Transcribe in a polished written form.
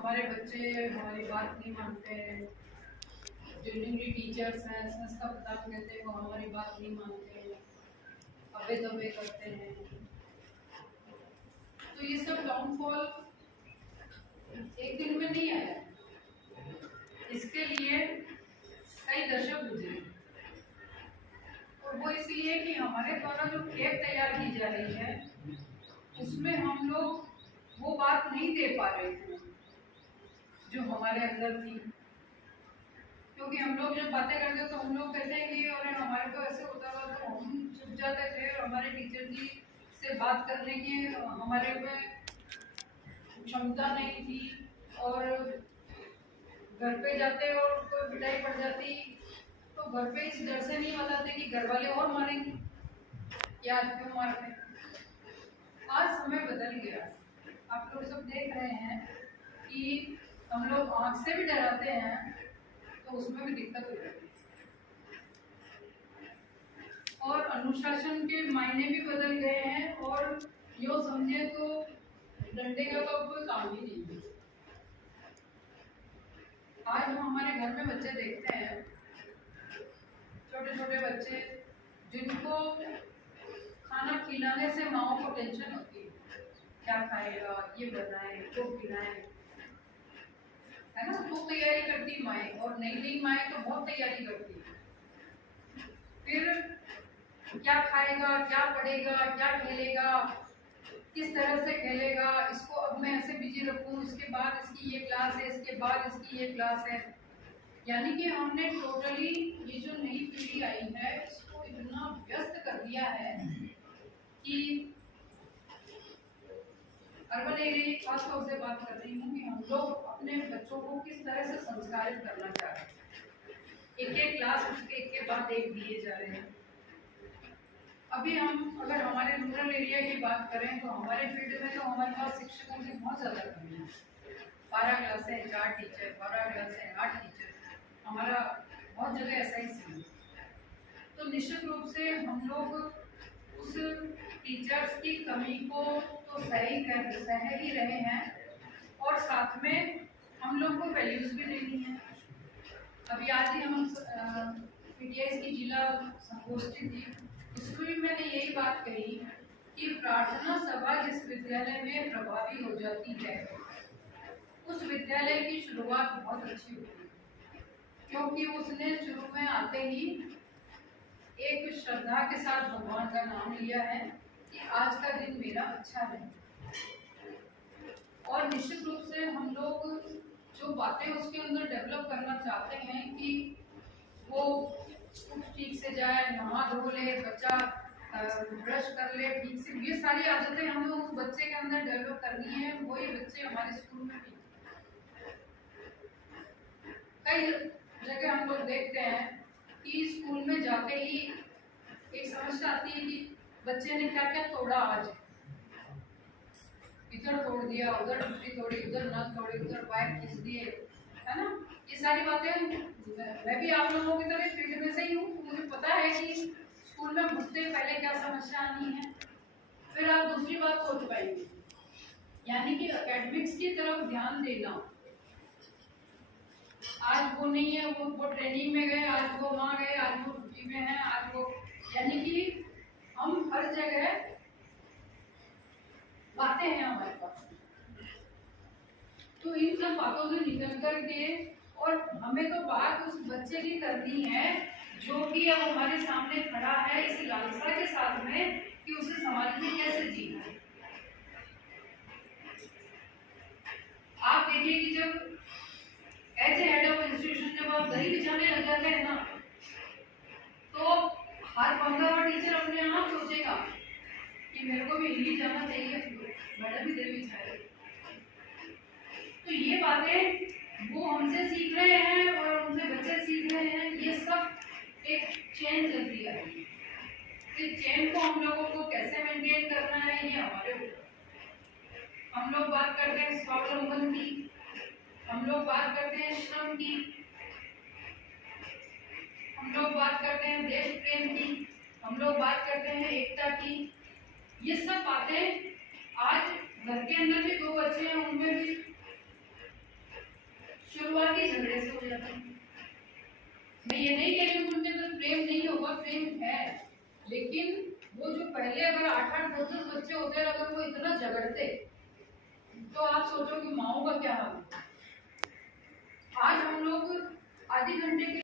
हमारे बच्चे हमारी बात नहीं मानते हैं, जेन्युइनली टीचर्स हैं, संस्था प्रदान कहते हैं, वो हमारी बात नहीं मानते हैं, अबे दबे करते हैं। तो ये सब डाउनफॉल एक दिन में नहीं आया, इसके लिए कई दशक गुजरे। और वो इसलिए कि हमारे द्वारा जो खेप तैयार की जा रही है उसमें हम लोग वो बात नहीं दे पा रहे थे जो हमारे अंदर थी। क्योंकि हम लोग जब बातें करते तो हम लोग कहते हैं कि अरे हमारे को ऐसे होता था, तो हम चुप जाते थे और हमारे टीचर जी से बात करने की हमारे में क्षमता नहीं थी। और घर पे जाते और कोई पिटाई पड़ जाती तो घर पे इस डर से नहीं बताते कि घर वाले और मारेंगे या आज क्यों मारते। आज समय बदल गया, आप लोग सब देख रहे हैं कि हम लोग आँख से भी डराते हैं तो उसमें भी दिक्कत हो जाती है। और अनुशासन के मायने भी बदल गए हैं और यो समझे तो डंडे का तो कोई काम ही नहीं है। आज हम हमारे घर में बच्चे देखते हैं, छोटे छोटे बच्चे जिनको खाना खिलाने से माओ को टेंशन होती है, क्या खाएगा, ये बनाए, वो खिलाए, है ना। तो तैयारी करती माए, और नई नई माए तो बहुत तैयारी करती है। फिर क्या खाएगा, क्या पढ़ेगा, क्या खेलेगा, किस तरह से खेलेगा, इसको अब मैं ऐसे बिजी रखूं, इसके बाद इसकी ये क्लास है, इसके बाद इसकी ये क्लास है। यानी कि हमने टोटली ये जो नई पीढ़ी आई है इसको इतना व्यस्त कर दिया है कि अर्बन एरिया की खास तौर से बात कर रही हूँ कि हम लोग अपने बच्चों को किस तरह से संस्कारित करना चाह रहे हैं। एक एक क्लास उसके एक के बाद एक दिए जा रहे हैं। अभी हम अगर हमारे रूरल एरिया की बात करें तो हमारे फील्ड में तो हमारे पास शिक्षकों की बहुत ज़्यादा कमी है। 12 क्लास है 4 टीचर, 12 क्लास है 8 टीचर, हमारा बहुत जगह ऐसा ही सीन। तो निश्चित रूप से हम लोग उस टीचर्स की कमी को तो सह ही रहे हैं और साथ में हम लोग को वैल्यूज भी देनी है। अभी आज ही हम पीटीआई की जिला संगोष्ठी थी, उसमें भी मैंने यही बात कही कि प्रार्थना सभा जिस विद्यालय में प्रभावी हो जाती है उस विद्यालय की शुरुआत बहुत अच्छी होती है, क्योंकि उसने शुरू में आते ही एक श्रद्धा के साथ भगवान का नाम लिया है कि आज का दिन मेरा अच्छा है। और निश्चित रूप से हम लोग जो बातें उसके अंदर डेवलप करना चाहते हैं कि वो ठीक से जाए, नहा धो ले, बच्चा ब्रश कर ले ठीक से, ये सारी आदतें हमें उस बच्चे के अंदर डेवलप करनी है। वही बच्चे हमारे स्कूल में भी कई जगह हम लोग देखते हैं कि स्कूल में जाते ही एक समस्या आती है कि बच्चे ने क्या क्या तोड़ा, आज इधर तोड़ दिया, उधर टुकड़ी तोड़ी, उधर नट तोड़ी, उधर वायर खींच दिए, है ना। ये सारी बातें मैं भी आप लोगों की तरह फील्ड में से ही हूँ, मुझे पता है कि स्कूल में घुसते पहले क्या समस्या आनी है, फिर आप दूसरी बात सोच पाएंगे। यानी कि एकेडमिक्स की तरफ ध्यान देना। आज वो नहीं है, वो ट्रेनिंग में गए, आज वो वहाँ गए, आज वो छुट्टी में है, आज वो, यानी कि हम हर जगह बातें हैं हमारे पास। तो इन सब बातों से निकल कर के और हमें तो बात उस बच्चे की करनी है जो कि अब हमारे सामने खड़ा है इस लालसा के साथ में कि उसे समाज में कैसे जीना है। आप देखिए कि जब as a head of institution जब आप दही बिछाने लग जाते हैं ना, तो हर 15वां टीचर अपने आप सोचेगा कि मेरे को भी हिंदी जाना चाहिए, मैडम भी दही बिछाए। तो ये बातें वो हमसे सीख रहे हैं और उनसे बच्चे सीख रहे हैं। ये सब एक चेन चलती है। इस चेन को हम लोगों को कैसे मेंटेन करना है ये हमारे ऊपर। हम लोग बात करते हैं स्वावलंबन की, हम लोग बात करते हैं श्रम की, हम लोग बात करते हैं देश प्रेम की, हम लोग बात करते हैं एकता की। ये सब बातें आज घर के अंदर भी 2 बच्चे हैं, उनमें भी शुरुआती झगड़े से हो जाते हैं। मैं ये नहीं कह रही हूँ कि उनके अंदर प्रेम नहीं होगा, प्रेम है, लेकिन वो जो पहले अगर 8-8 10-10 बच्चे होते हैं, अगर वो इतना झगड़ते तो आप सोचो कि माओ का क्या हाल है। आज हम लोग आधे घंटे के